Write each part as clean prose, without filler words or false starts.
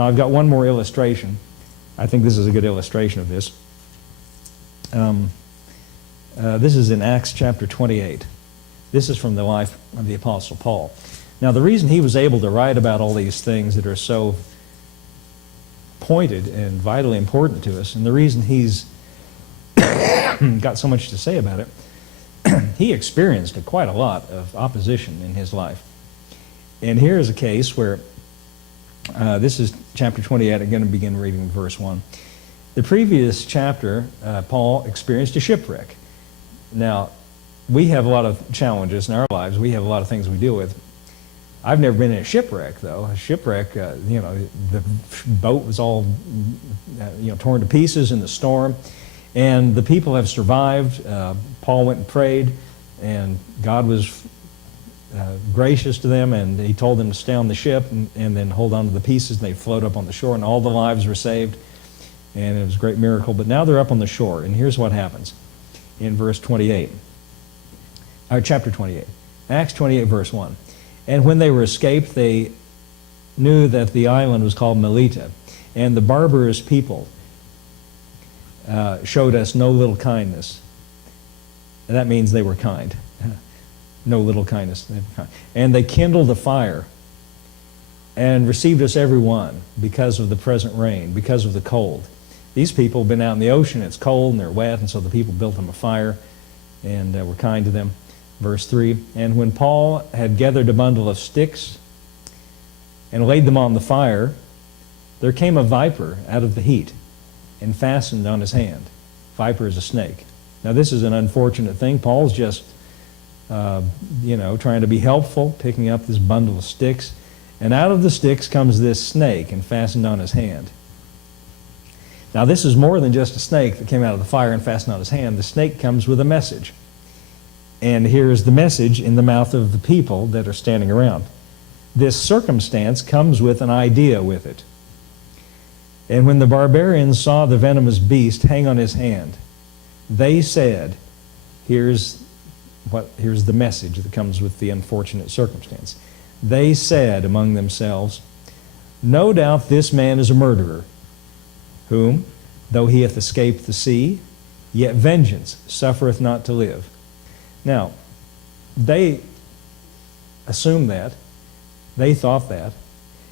Now I've got one more illustration. I think this is a good illustration of this. This is in Acts chapter 28. This is from the life of the Apostle Paul. Now the reason he was able to write about all these things that are so pointed and vitally important to us, and the reason he's got so much to say about it, he experienced quite a lot of opposition in his life. And here is a case where, this is chapter 28, I'm going to begin reading verse 1. The previous chapter, Paul experienced a shipwreck. Now, we have a lot of challenges in our lives. We have a lot of things we deal with. I've never been in a shipwreck, though. A shipwreck, you know, the boat was all, torn to pieces in the storm. And the people have survived. Paul went and prayed, and God was gracious to them, and he told them to stay on the ship and then hold on to the pieces, and they float up on the shore, and all the lives were saved. And it was a great miracle. But now they're up on the shore, and here's what happens in verse 28. Or chapter 28. Acts 28, verse 1. And when they were escaped, they knew that the island was called Melita, and the barbarous people showed us no little kindness. And that means they were kind. No little kindness. They were kind. And they kindled a fire and received us every one because of the present rain, because of the cold. These people have been out in the ocean, it's cold and they're wet, and so the people built them a fire and were kind to them. Verse 3, and when Paul had gathered a bundle of sticks and laid them on the fire, there came a viper out of the heat and fastened on his hand. Viper is a snake. Now this is an unfortunate thing. Paul's just, trying to be helpful, picking up this bundle of sticks, and out of the sticks comes this snake and fastened on his hand. Now this is more than just a snake that came out of the fire and fastened on his hand. The snake comes with a message. And here's the message in the mouth of the people that are standing around. This circumstance comes with an idea with it. And when the barbarians saw the venomous beast hang on his hand, they said, here's the message that comes with the unfortunate circumstance. They said among themselves, no doubt this man is a murderer, whom, though he hath escaped the sea, yet vengeance suffereth not to live. Now, they assumed that. They thought that.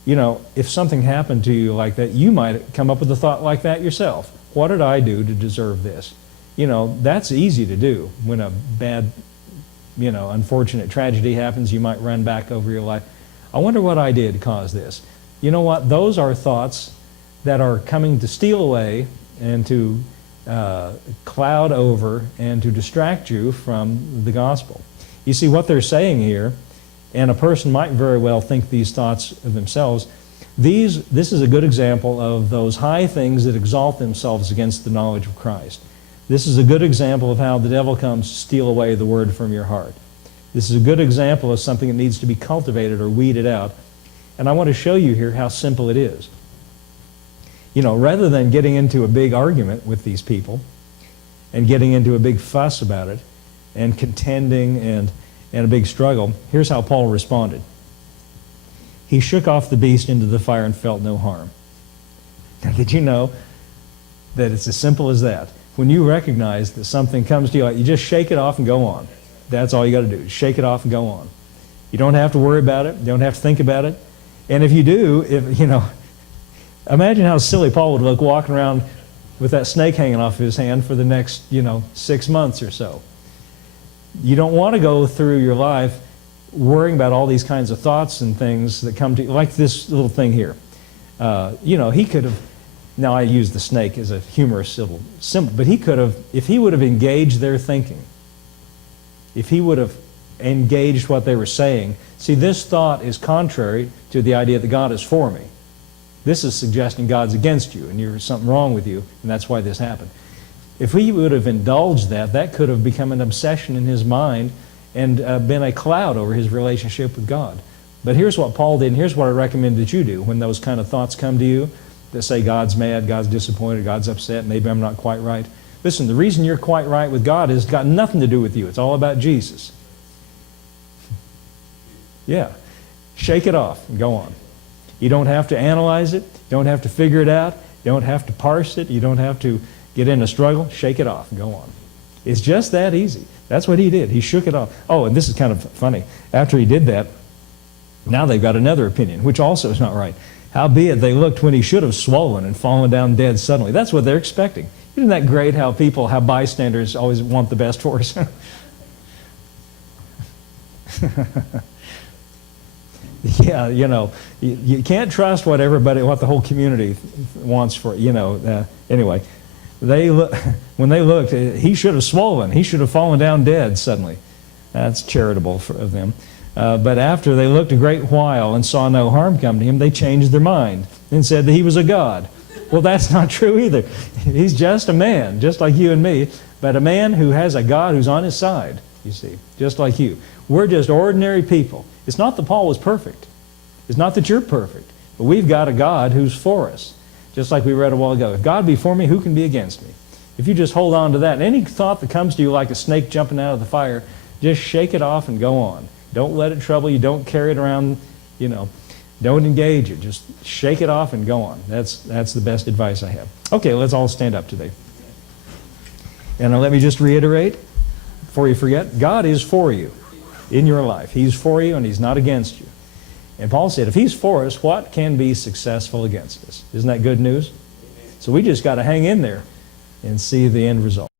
You know, if something happened to you like that, you might come up with a thought like that yourself. What did I do to deserve this? You know, that's easy to do. When a bad, unfortunate tragedy happens, you might run back over your life. I wonder what I did to cause this. You know what? Those are thoughts that are coming to steal away and to cloud over and to distract you from the gospel. You see what they're saying here, and a person might very well think these thoughts of themselves. This is a good example of those high things that exalt themselves against the knowledge of Christ. This is a good example of how the devil comes to steal away the word from your heart. This is a good example of something that needs to be cultivated or weeded out. And I want to show you here how simple it is. You know, rather than getting into a big argument with these people and getting into a big fuss about it and contending and a big struggle, here's how Paul responded. He shook off the beast into the fire and felt no harm. Now, did you know that it's as simple as that? When you recognize that something comes to you, you just shake it off and go on. That's all you got to do. Shake it off and go on. You don't have to worry about it. You don't have to think about it. And if you do, imagine how silly Paul would look walking around with that snake hanging off his hand for the next, 6 months or so. You don't want to go through your life worrying about all these kinds of thoughts and things that come to you, like this little thing here. He could have, now I use the snake as a humorous symbol, but he could have, if he would have engaged their thinking, if he would have engaged what they were saying, see, this thought is contrary to the idea that God is for me. This is suggesting God's against you and there's something wrong with you, and that's why this happened. If he would have indulged that, that could have become an obsession in his mind and been a cloud over his relationship with God. But here's what Paul did, and here's what I recommend that you do when those kind of thoughts come to you that say God's mad, God's disappointed, God's upset, maybe I'm not quite right. Listen, the reason you're quite right with God has got nothing to do with you. It's all about Jesus. Yeah. Shake it off and go on. You don't have to analyze it. You don't have to figure it out. You don't have to parse it. You don't have to get in a struggle. Shake it off and go on. It's just that easy. That's what he did. He shook it off. Oh, and this is kind of funny. After he did that, now they've got another opinion, which also is not right. Howbeit they looked when he should have swollen and fallen down dead suddenly. That's what they're expecting. Isn't that great how bystanders always want the best for us? Yeah, you can't trust what the whole community wants for, anyway. When they looked, he should have swollen. He should have fallen down dead suddenly. That's charitable of them. But after they looked a great while and saw no harm come to him, they changed their mind and said that he was a god. Well, that's not true either. He's just a man, just like you and me, but a man who has a God who's on his side, you see, just like you. We're just ordinary people. It's not that Paul was perfect. It's not that you're perfect. But we've got a God who's for us, just like we read a while ago. If God be for me, who can be against me? If you just hold on to that, and any thought that comes to you like a snake jumping out of the fire, just shake it off and go on. Don't let it trouble you. Don't carry it around, Don't engage it. Just shake it off and go on. That's the best advice I have. Okay, let's all stand up today. And let me just reiterate, before you forget, God is for you in your life. He's for you and He's not against you. And Paul said, if He's for us, what can be successful against us? Isn't that good news? So we just got to hang in there and see the end result.